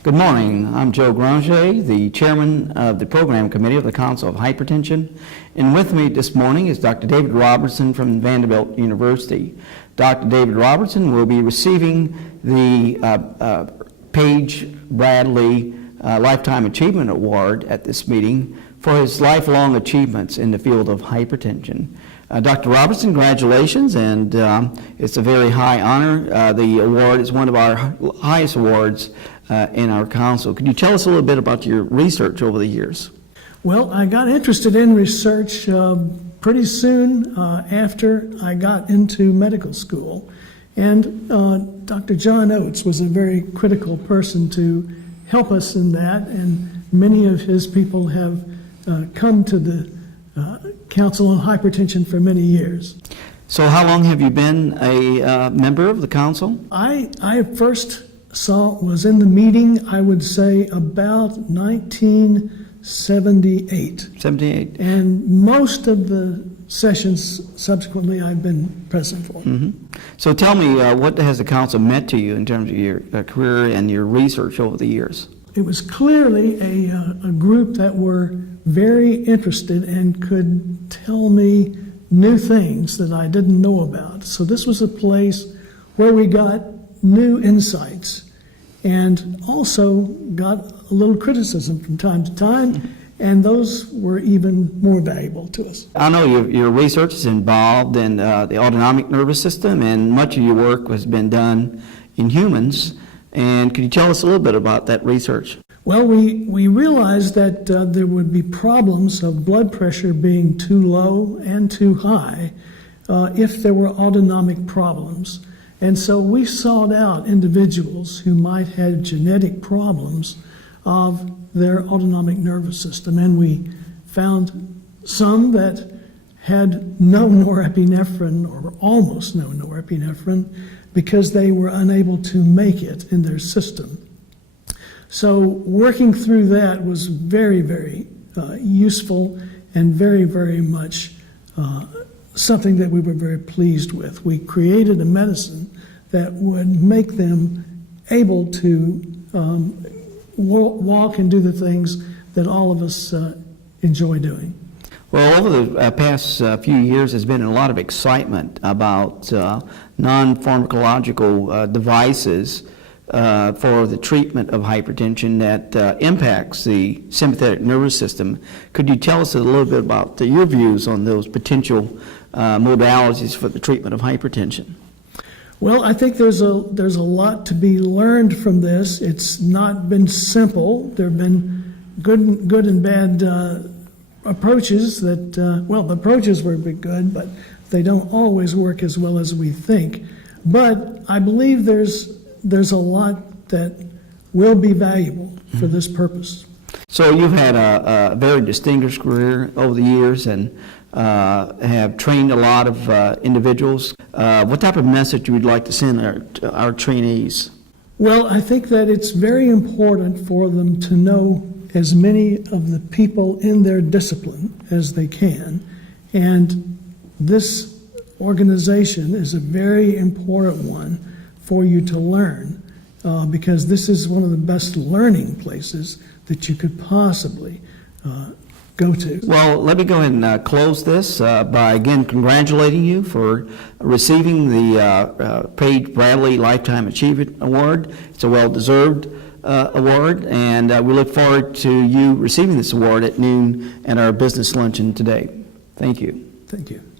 Good morning. I'm Joe Granger, the chairman of the program committee of the Council of Hypertension. And with me this morning is Dr. David Robertson from Vanderbilt University. Dr. David Robertson will be receiving the Page Bradley Lifetime Achievement Award at this meeting for his lifelong achievements in the field of hypertension. Dr. Robertson, congratulations, and it's a very high honor. The award is one of our highest awards in our council. Could you tell us a little bit about your research over the years? Well, I got interested in research pretty soon after I got into medical school. And Dr. John Oates was a very critical person to help us in that, and many of his people have come to the Council on Hypertension for many years. So how long have you been a member of the council? I first was in the meeting, I would say, about 1978. 78. And most of the sessions subsequently I've been present for. Mm-hmm. So tell me, what has the council meant to you in terms of your career and your research over the years? It was clearly a group that were very interested and could tell me new things that I didn't know about. So this was a place where we got new insights and also got a little criticism from time to time, and those were even more valuable to us. I know your research is involved in the autonomic nervous system, and much of your work has been done in humans. And could you tell us a little bit about that research? Well, we realized that there would be problems of blood pressure being too low and too high if there were autonomic problems. And so we sought out individuals who might have genetic problems of their autonomic nervous system. And we found some that had no norepinephrine or almost no norepinephrine because they were unable to make it in their system. So working through that was very, very useful and very, very much something that we were very pleased with. We created a medicine that would make them able to walk and do the things that all of us enjoy doing. Well, over the past few years, there's been a lot of excitement about non-pharmacological devices for the treatment of hypertension that impacts the sympathetic nervous system. Could you tell us a little bit about your views on those potential modalities for the treatment of hypertension? Well, I think there's a lot to be learned from this. It's not been simple. There have been good and bad approaches that, well, the approaches were good, but they don't always work as well as we think. But I believe there's a lot that will be valuable for this purpose. So you've had a very distinguished career over the years and have trained a lot of individuals. What type of message would you like to send our trainees? Well, I think that it's very important for them to know as many of the people in their discipline as they can. And this organization is a very important one for you to learn because this is one of the best learning places that you could possibly go to. Well, let me go ahead and close this by again congratulating you for receiving the Page Bradley Lifetime Achievement Award. It's a well-deserved award, and we look forward to you receiving this award at noon at our business luncheon today. Thank you. Thank you.